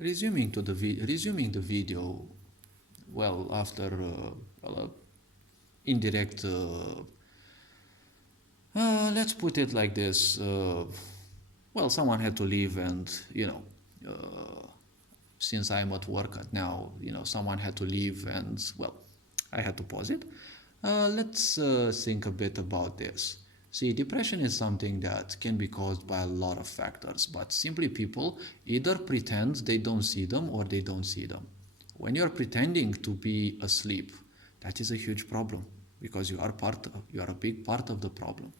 Resuming the video, well, after indirect, let's put it like this. Well, someone had to leave, and since I'm at work now, someone had to leave, and well, I had to pause it. Let's think a bit about this. See, depression is something that can be caused by a lot of factors, but simply people either pretend they don't see them or they don't see them. When you're pretending to be asleep, that is a huge problem because you are a big part of the problem.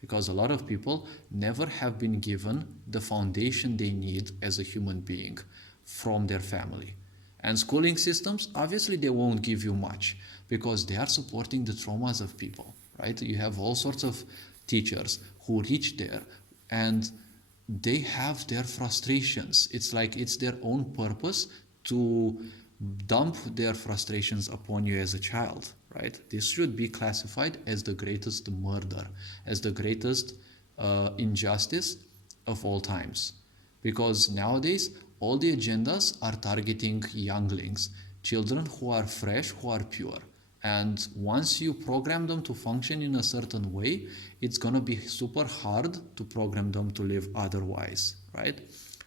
Because a lot of people never have been given the foundation they need as a human being from their family. And schooling systems, obviously, they won't give you much because they are supporting the traumas of people, right? You have all sorts of teachers who reach there and they have their frustrations. It's like it's their own purpose to dump their frustrations upon you as a child, right? This should be classified as the greatest murder, as the greatest injustice of all times. Because nowadays, all the agendas are targeting younglings, children who are fresh, who are pure. And once you program them to function in a certain way, it's going to be super hard to program them to live otherwise, right?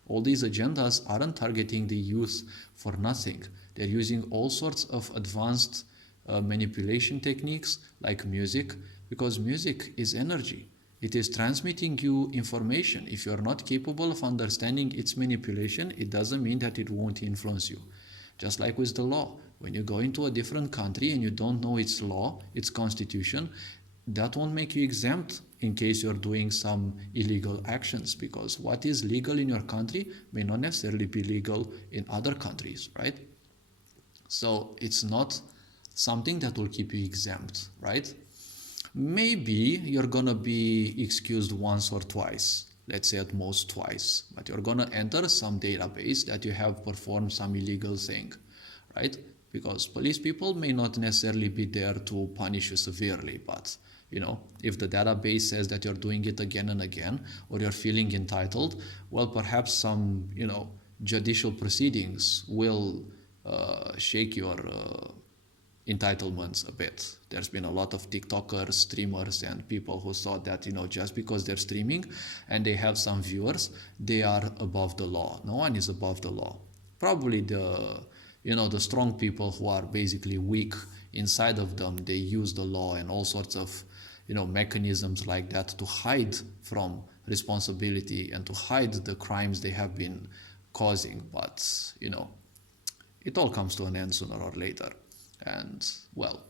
All these agendas aren't targeting the youth for nothing. They're using all sorts of advanced manipulation techniques like music, because music is energy. It is transmitting you information. If you're not capable of understanding its manipulation, it doesn't mean that it won't influence you. Just like with the law. When you go into a different country and you don't know its law, its constitution, that won't make you exempt in case you're doing some illegal actions, because what is legal in your country may not necessarily be legal in other countries, right? So it's not something that will keep you exempt, right? Maybe you're gonna be excused once or twice, let's say at most twice, but you're gonna enter some database that you have performed some illegal thing, right? Because police people may not necessarily be there to punish you severely, but if the database says that you're doing it again and again, or you're feeling entitled, well, perhaps some judicial proceedings will shake your entitlements a bit. There's been a lot of TikTokers, streamers, and people who thought that just because they're streaming and they have some viewers, they are above the law. No one is above the law. Probably the strong people who are basically weak inside of them, they use the law and all sorts of mechanisms like that to hide from responsibility and to hide the crimes they have been causing. But it all comes to an end sooner or later, and well,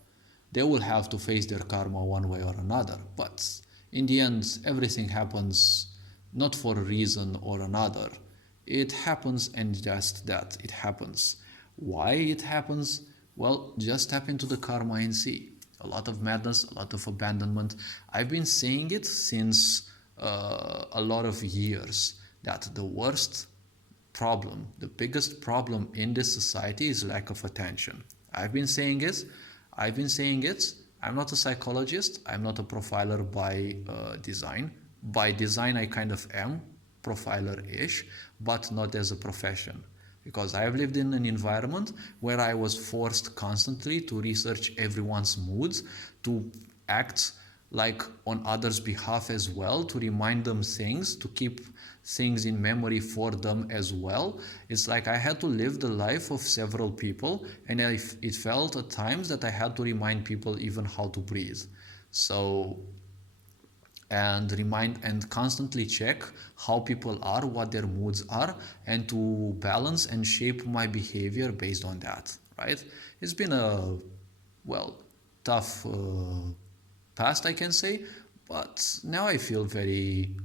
they will have to face their karma one way or another. But in the end, everything happens not for a reason or another. It happens, and just that, it happens. Why it happens? Well, just tap into the karma and see. A lot of madness, a lot of abandonment. I've been saying it since a lot of years that the worst problem, the biggest problem in this society is lack of attention. I've been saying it. I'm not a psychologist. I'm not a profiler by design. By design, I kind of am profiler-ish, but not as a profession. Because I have lived in an environment where I was forced constantly to research everyone's moods, to act like on others' behalf as well, to remind them things, to keep things in memory for them as well. It's like I had to live the life of several people, and it felt at times that I had to remind people even how to breathe. So, and remind and constantly check how people are, what their moods are, and to balance and shape my behavior based on that, right? It's been a, well, tough past, I can say, but now I feel very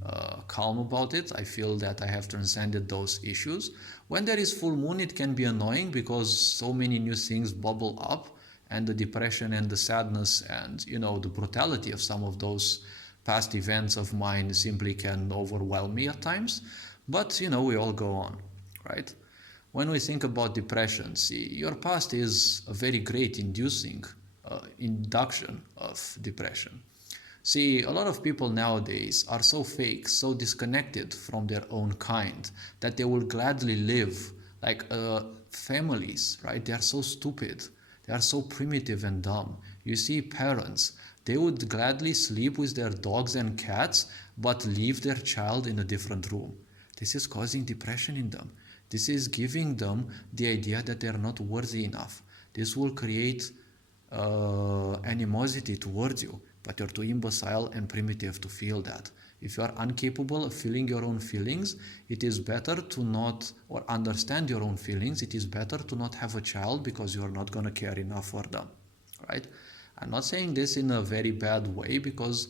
calm about it. I feel that I have transcended those issues. When there is full moon, it can be annoying because so many new things bubble up, and the depression and the sadness and the brutality of some of those past events of mine simply can overwhelm me at times. But we all go on, right? When we think about depression, see, your past is a very great induction of depression. See, a lot of people nowadays are so fake, so disconnected from their own kind, that they will gladly live Like families, right? They are so stupid. They are so primitive and dumb. You see parents, they would gladly sleep with their dogs and cats, but leave their child in a different room. This is causing depression in them. This is giving them the idea that they are not worthy enough. This will create animosity towards you, but you're too imbecile and primitive to feel that. If you are incapable of feeling your own feelings, it is better to not, or understand your own feelings, it is better to not have a child because you are not going to care enough for them, right? I'm not saying this in a very bad way because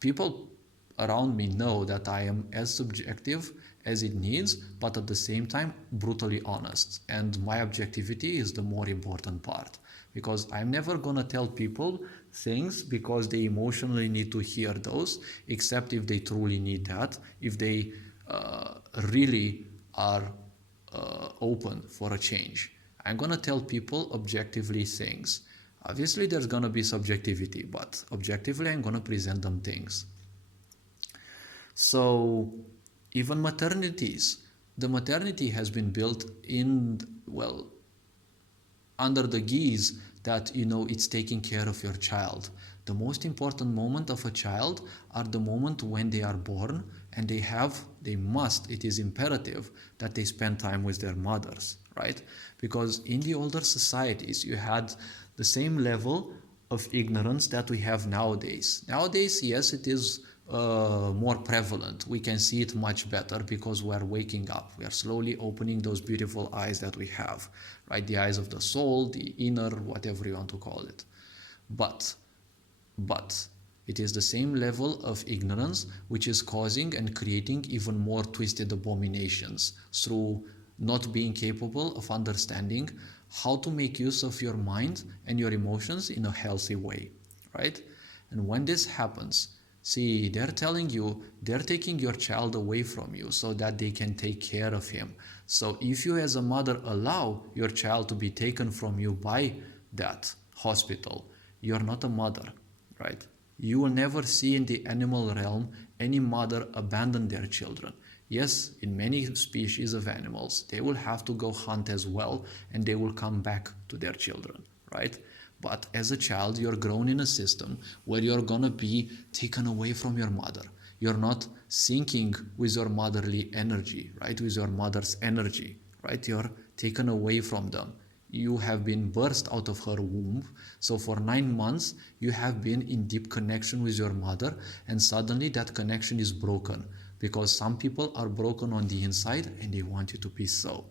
people around me know that I am as subjective as it needs, but at the same time, brutally honest. And my objectivity is the more important part because I'm never gonna tell people things because they emotionally need to hear those, except if they truly need that, if they really are open for a change. I'm gonna tell people objectively things. Obviously, there's gonna be subjectivity, but objectively, I'm gonna present them things. So, even maternities, the maternity has been built in, well, under the guise that it's taking care of your child. The most important moment of a child are the moment when they are born, and they must, it is imperative that they spend time with their mothers, right? Because in the older societies you had the same level of ignorance that we have nowadays. Nowadays, yes, it is more prevalent. We can see it much better because we are waking up. We are slowly opening those beautiful eyes that we have, right? The eyes of the soul, the inner, whatever you want to call it. But but it is the same level of ignorance which is causing and creating even more twisted abominations through not being capable of understanding how to make use of your mind and your emotions in a healthy way, right? And when this happens, see, they're telling you they're taking your child away from you so that they can take care of him. So if you as a mother allow your child to be taken from you by that hospital, you're not a mother, right? You will never see in the animal realm any mother abandon their children. Yes, in many species of animals, they will have to go hunt as well and they will come back to their children, right? But as a child, you're grown in a system where you're gonna be taken away from your mother. You're not syncing with your motherly energy, right? With your mother's energy, right? You're taken away from them. You have been burst out of her womb. So for 9 months, you have been in deep connection with your mother, and suddenly that connection is broken because some people are broken on the inside and they want you to be so.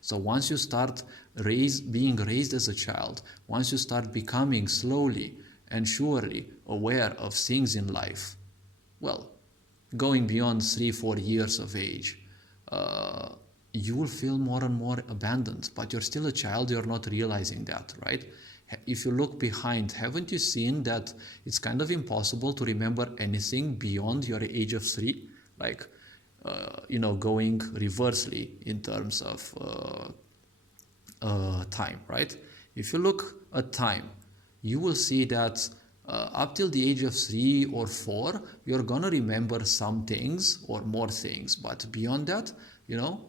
So once you start being raised as a child, once you start becoming slowly and surely aware of things in life, well, going beyond 3-4 years of age, you will feel more and more abandoned, but you're still a child, you're not realizing that, right? If you look behind, haven't you seen that it's kind of impossible to remember anything beyond your age of 3? Like, going reversely in terms of time, right? If you look at time, you will see that up till the age of 3 or 4, you're gonna remember some things or more things, but beyond that,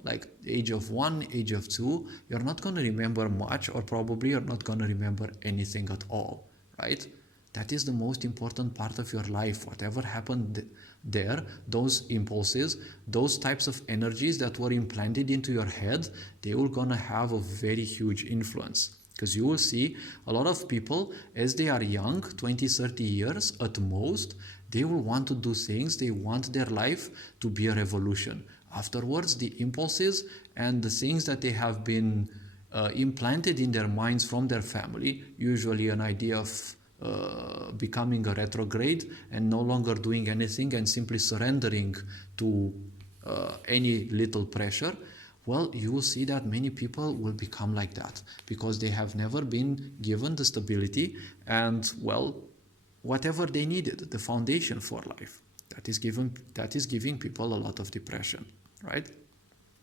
like age of 1, age of 2, you're not gonna remember much, or probably you're not gonna remember anything at all, right? That is the most important part of your life. Whatever happened there, those impulses, those types of energies that were implanted into your head, they will gonna have a very huge influence. Because you will see a lot of people, as they are young, 20, 30 years at most, they will want to do things, they want their life to be a revolution. Afterwards, the impulses and the things that they have been implanted in their minds from their family, usually an idea of becoming a retrograde and no longer doing anything and simply surrendering to any little pressure, well, you will see that many people will become like that because they have never been given the stability and, well, whatever they needed, the foundation for life. That is giving people a lot of depression, right?